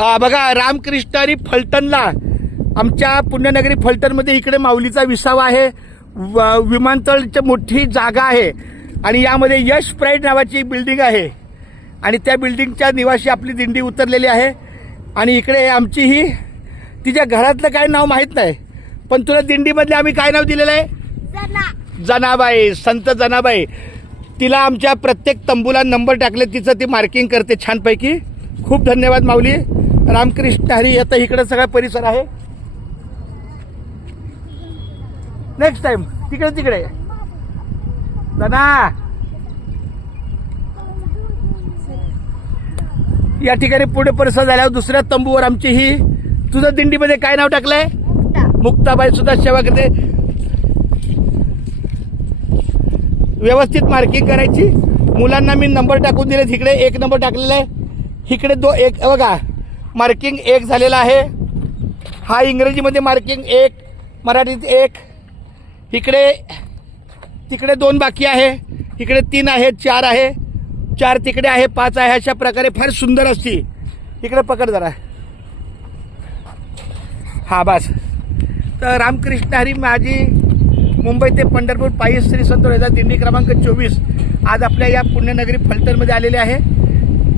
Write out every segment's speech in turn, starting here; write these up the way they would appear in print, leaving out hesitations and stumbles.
बघा रामकृष्ण हरी फलटणला, आमच्या पुण्यनगरी फलटणमध्ये इकडे माऊलीचा विसावा आहे, विमानतळची मोठी जागा आहे आणि यामध्ये यश प्राईड नावाची बिल्डिंग आहे आणि त्या बिल्डिंगच्या निवासी आपली दिंडी उतरलेली आहे. आणि इकडे आमची ही, तिच्या घरातलं काय नाव माहीत नाही, पण तुला दिंडीमधले आम्ही काय नाव दिलेलं आहे? जनाबाई, संत जनाबाई. तिला आमच्या प्रत्येक तंबूला नंबर टाकले, तिचं ती मार्किंग करते छानपैकी. खूप धन्यवाद माऊली. रामकृष्ण हरी. आता इकडे सगळा परिसर आहे. नेक्स्ट टाइम तिकडे जना. या ठिकाणी पुढे परिसर झाल्यावर दुसऱ्या तंबूवर आमची ही, तुझं दिंडीमध्ये काय नाव टाकलंय? मुक्ताबाई सुद्धा सेवा करते. व्यवस्थित मार्किंग करायची. मुलांना मी नंबर टाकून दिले. तिकडे 1 नंबर टाकलेला आहे, इकडे 1 बघा मार्किंग 1 झालेला आहे. हा इंग्रजीमध्ये मार्किंग 1, मराठीत 1. इकडे तिकडे 2 बाकी आहे, इकडे 3 आहे, 4 आहे, 4 तिकडे आहे, 5 आहे. अशा प्रकारे फार सुंदर असती. इकडे पकड जरा. हा बस. तर रामकृष्ण हरी माझी मुंबई ते पंढरपूर पायी श्री संत दिंडी क्रमांक 24 आज आपल्या या पुण्यनगरी फलटणमध्ये आलेले आहे.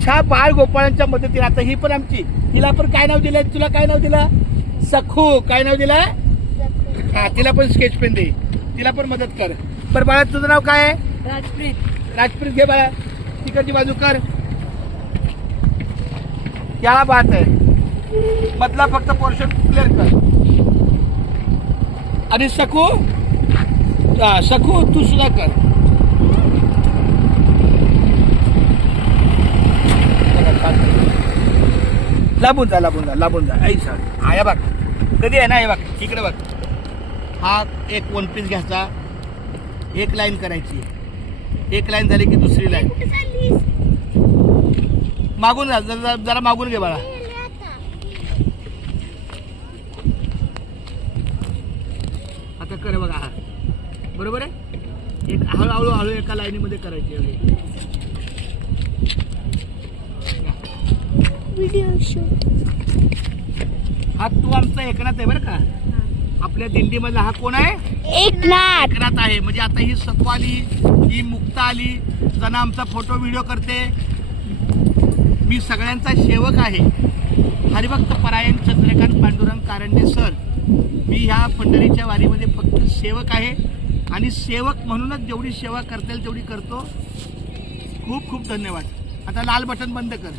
छा बाळ गोपाळांच्या मदतीने. आता ही पण आमची, तिला पण काय नाव दिलंय? तुला काय नाव दिलं? सखू. काय नाव दिलं? हा, तिला पण स्केच पेन दे, तिला पण मदत कर. बरं बाळा, तुझं नाव काय आहे? राजप्रीत. राजप्रीत घे बाळा, तिकडची बाजू कर. क्या बात आहे. मधला फक्त पोर्शन क्लिअर कर. आणि सखू, सखू तू सुद्धा कर. लांबून जा ऐसा. हा या बघ कधी आहे ना, हे बघ इकडे बघ. हा एक 1 पीस घ्यायचा, 1 लाईन करायची, 1 लाईन झाली की दुसरी लाईन. मागून जरा मागून घे बाळा. आता कर बघा. हा बरोबर आहे. एक हळूहळू एका लाईनीमध्ये करायची. हा तू आमचा एकनाथ आहे बरं का. आपल्या दिंडीमधला हा कोण आहे? एकनाथ आहे. म्हणजे आता ही सखू आली, ही मुक्ता आली, जना आमचा फोटो व्हिडिओ करते. मी सगळ्यांचा सेवक आहे. हरिभक्त परायण चंद्रकांत पांडुरंग कारंडे सर. मी ह्या पंढरीच्या वारीमध्ये फक्त सेवक आहे आणि सेवक म्हणूनच जेवढी सेवा करता येईल तेवढी करतो. खूप खूप धन्यवाद. आता लाल बटन बंद कर.